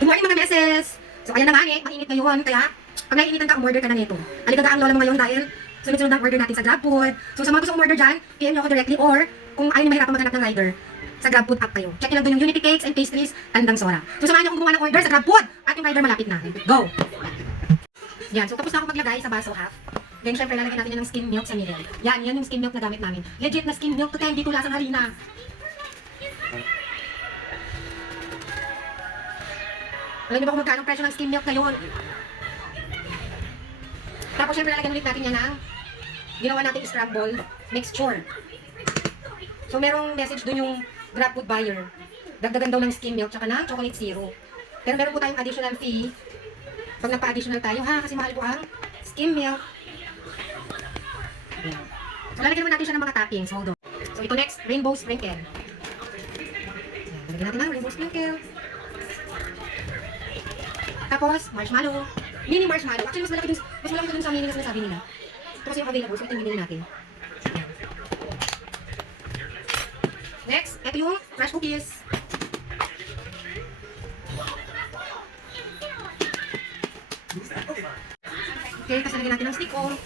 Good morning mga meses! So ayan na nga mainit ngayon, kaya pag naiinitan ka, umorder ka na nito. Aligaga ang lola mo ngayon dahil sunod-sunod ang order natin sa GrabFood. So sa mga gusto umorder dyan, PM nyo ako directly or kung ayaw nyo mahirapan maghanap ng rider, sa GrabFood app kayo. Check nyo lang doon yung Unity Cakes and Pastries, Tandang Sora. So samahan nyo akong gumawa ng order sa GrabFood at yung rider malapit na. Go! Yan, so tapos na ako maglagay sa baso half. Then syempre lalagyan natin yan ng skim milk sa middle. Yan yung skim milk na gamit namin. Legit na skim milk to 10, dito lasang harina. Alam niyo ba kung magkano presyo ng skim milk ngayon? Tapos syempre lalagyan ulit natin yan ng ginawa natin scramble mixture. So merong message dun yung GrabFood buyer. Dagdagan daw ng skim milk tsaka ng chocolate syrup. Pero meron po tayong additional fee pag nagpa-additional tayo ha, kasi mahal po ang skim milk. Ayan. So lalagyan naman natin siya ng mga toppings. Hold on. So ito next, rainbow sprinkle. Ayan, lalagyan natin ng rainbow sprinkle. Tapos, marshmallow. Mini marshmallow. Actually, mas malaki dun sa mini na sinasabi nila. Ito kasi yung available, so ito yung binili natin. Next, ito yung crush cookies. Okay, tapos lagyan natin ng stick on.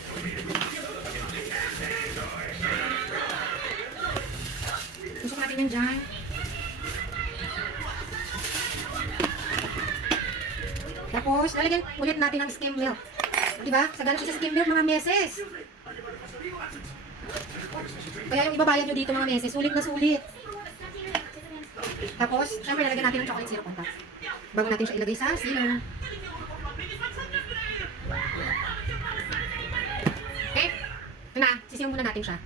Tusok natin yan dyan. Tapos, lalagyan ulit natin ng skim milk. Diba? Sagana siya sa skim milk, mga meses. Kaya yung ibabayad nyo dito, mga meses, sulit na sulit. Tapos, syempre, lalagyan natin ng chocolate syrup on top. Bago natin siya ilagay sa sealer. Okay? Ito na, sisiyon muna natin siya.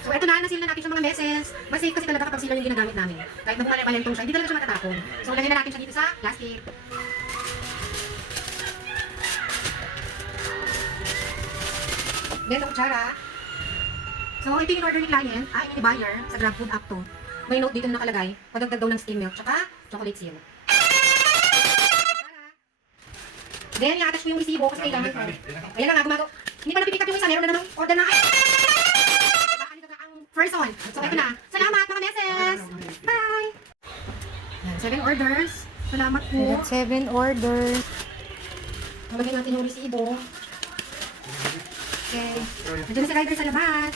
So, ito na, nasil na natin sa mga meses. Mas safe kasi talaga kapag sealer yung ginagamit namin. Kahit na bumalay-palentong siya, hindi talaga siya matatapon. So, lagyan na natin siya dito sa plastic. Then, kutsara. So, ito yung order ni client, ni buyer, sa GrabFood app to. May note dito na nakalagay, padagdag daw ng skim milk, tsaka chocolate syrup. Then, i-attach ko yung resibo kasi kailangan ko. Ayan na nga, gumagawa. Hindi pa napipick up yung isa, meron na namang order na. Baka nito ang first one. So, ito na. Salamat mga meses! Bye! Yan, 7 orders. Salamat po. 7 orders. Malagyan natin yung resibo. Okay. Nandiyan na si rider sa labas.